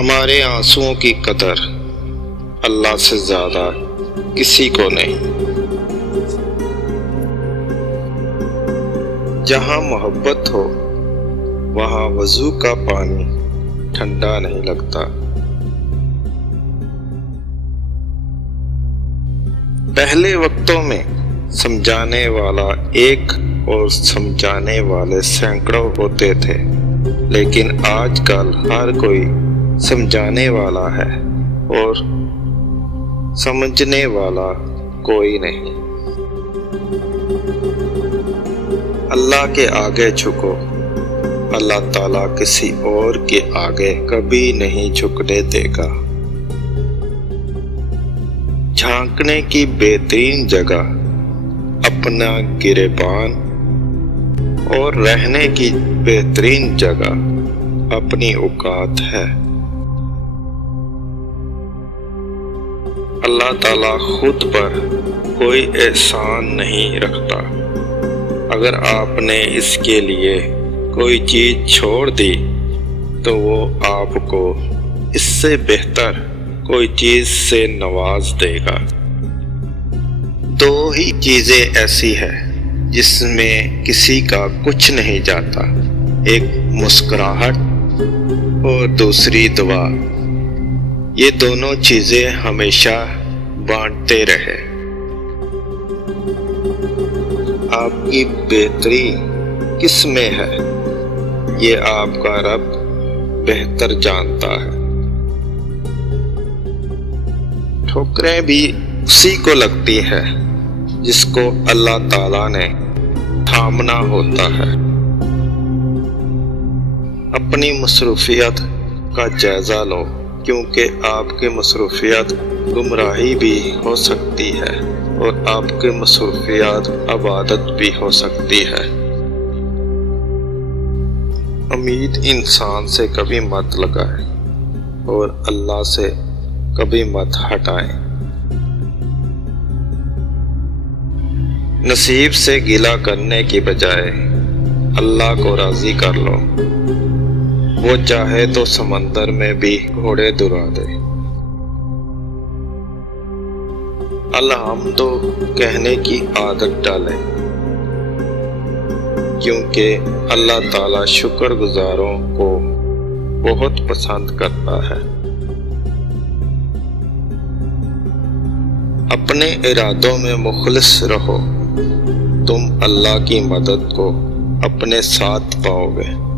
ہمارے آنسوؤں کی قدر اللہ سے زیادہ کسی کو نہیں۔ جہاں محبت ہو وہاں وضو کا پانی ٹھنڈا نہیں لگتا۔ پہلے وقتوں میں سمجھانے والا ایک اور سمجھانے والے سینکڑوں ہوتے تھے، لیکن آج کل ہر کوئی سمجھانے والا ہے اور سمجھنے والا کوئی نہیں۔ اللہ کے آگے جھکو، اللہ تعالیٰ کسی اور کے آگے کبھی نہیں جھکنے دے گا۔ جھانکنے کی بہترین جگہ اپنا گریبان اور رہنے کی بہترین جگہ اپنی اوقات ہے۔ اللہ تعالیٰ خود پر کوئی احسان نہیں رکھتا۔ اگر آپ نے اس کے لیے کوئی چیز چھوڑ دی تو وہ آپ کو اس سے بہتر کوئی چیز سے نواز دے گا۔ دو ہی چیزیں ایسی ہیں جس میں کسی کا کچھ نہیں جاتا، ایک مسکراہٹ اور دوسری دعا۔ یہ دونوں چیزیں ہمیشہ بانٹتے رہے۔ آپ کی بہتری کس میں ہے یہ آپ کا رب بہتر جانتا ہے۔ ٹھوکریں بھی اسی کو لگتی ہے جس کو اللہ تعالیٰ نے تھامنا ہوتا ہے۔ اپنی مصروفیت کا جائزہ لو، کیونکہ آپ کی مصروفیت گمراہی بھی ہو سکتی ہے اور آپ کی مصروفیت عبادت بھی ہو سکتی ہے۔ امید انسان سے کبھی مت لگائیں اور اللہ سے کبھی مت ہٹائیں۔ نصیب سے گلہ کرنے کی بجائے اللہ کو راضی کر لو، وہ چاہے تو سمندر میں بھی گھوڑے دڑا دے۔ الحمد کہنے کی عادت ڈالیں، کیونکہ اللہ تعالیٰ شکر گزاروں کو بہت پسند کرتا ہے۔ اپنے ارادوں میں مخلص رہو، تم اللہ کی مدد کو اپنے ساتھ پاؤ گے۔